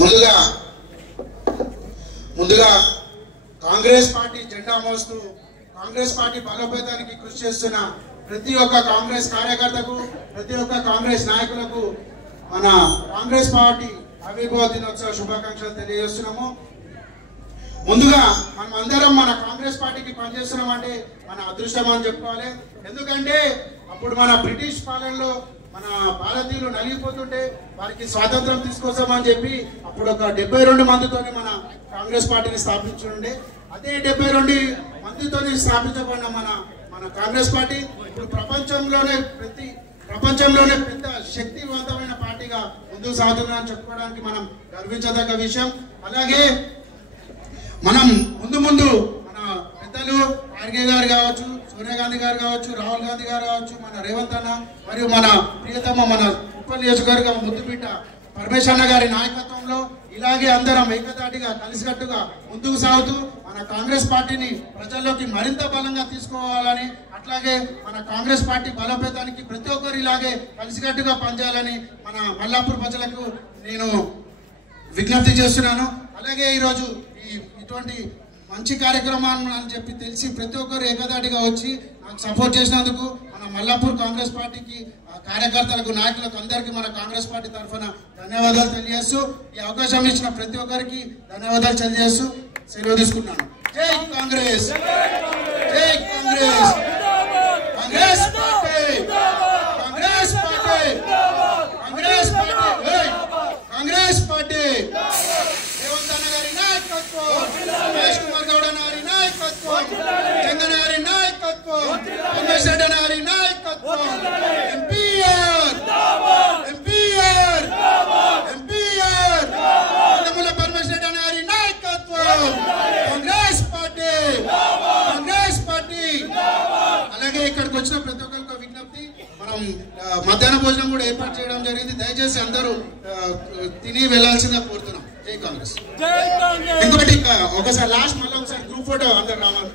ముందుగా కాంగ్రెస్ పార్టీ జెండా మోస్తూ కాంగ్రెస్ పార్టీ బలోపేతానికి కృషి చేస్తున్న ప్రతి ఒక్క కాంగ్రెస్ కార్యకర్తకు ప్రతి ఒక్క కాంగ్రెస్ నాయకులకు మన కాంగ్రెస్ పార్టీ ఆవిర్భావ దినోత్సవ శుభాకాంక్షలు తెలియజేస్తున్నాము. ముందుగా మనం అందరం మన కాంగ్రెస్ పార్టీకి పనిచేస్తున్నాం అంటే మన అదృష్టం అని చెప్పుకోవాలి. ఎందుకంటే అప్పుడు మన బ్రిటిష్ పాలనలో మన భారతీయులు నలిగిపోతుంటే వారికి స్వాతంత్రం తీసుకొస్తామని చెప్పి అప్పుడు ఒక 72 మందితోనే మన కాంగ్రెస్ పార్టీని స్థాపించుండే. అదే 72 మందితోని స్థాపించబడిన మన కాంగ్రెస్ పార్టీ ఇప్పుడు ప్రపంచంలోనే పెద్ద శక్తివంతమైన పార్టీగా ముందుకు సాగుతుందని చెప్పుకోవడానికి మనం గర్వించదగ్గ విషయం. అలాగే మనం ముందు మన పెద్దలు ఖార్గే గారు కావచ్చు, సోనియా గాంధీ గారు కావచ్చు, రాహుల్ గాంధీ గారు కావచ్చు, మన రేవంత్ అన్న మరియు మన ప్రియతమ మన ఉప్పల్ నియోజకవర్గం ముద్దుబిడ్డ పరమేశ్వర గారి నాయకత్వంలో ఇలాగే అందరం ఏకతాటిగా కలిసికట్టుగా ముందుకు సాగుతూ మన కాంగ్రెస్ పార్టీని ప్రజల్లోకి మరింత బలంగా తీసుకోవాలని, అట్లాగే మన కాంగ్రెస్ పార్టీ బలోపేతానికి ప్రతి ఒక్కరు ఇలాగే కలిసికట్టుగా పనిచేయాలని మన మల్లాపూర్ ప్రజలకు నేను విజ్ఞప్తి చేస్తున్నాను. అలాగే ఈరోజు ఇటువంటి మంచి కార్యక్రమాన్ని అని చెప్పి తెలిసి ప్రతి ఒక్కరు ఏకదాటిగా వచ్చి నాకు సపోర్ట్ చేసినందుకు మన మల్లాపూర్ కాంగ్రెస్ పార్టీకి కార్యకర్తలకు నాయకులకు అందరికీ మన కాంగ్రెస్ పార్టీ తరఫున ధన్యవాదాలు తెలియజేస్తూ ఈ అవకాశం ఇచ్చిన ప్రతి ఒక్కరికి ధన్యవాదాలు తెలియజేస్తూ సెలవు తీసుకున్నాను. జై కాంగ్రెస్, జై Congress, Congress party, Congress party, Congress party, Congress party. Revanth అన్న గారి నాయకత్వం, మహేష్ కుమార్ గౌడ్ అన్న గారి నాయకత్వం, చందన గారి నాయకత్వం, పరమేశ్వర అన్న గారి నాయకత్వం, ఎంపీఆర్ పరమేశ్వర అన్న గారి నాయకత్వం, కాంగ్రెస్ పార్టీ, కాంగ్రెస్ పార్టీ. అలాగే ఇక్కడికి వచ్చిన ప్రతి ఒక్కరికి విజ్ఞప్తి, మనం మధ్యాహ్న భోజనం కూడా ఏర్పాటు చేయడం జరిగింది. దయచేసి అందరూ తిని వెళ్లాల్సిందిగా కోరుతున్నాం. జై కాంగ్రెస్. ఇంకోటి ఒకసారి లాస్ట్ మళ్ళీ ఒకసారి గ్రూప్ ఫోటో అందరు రావాలి.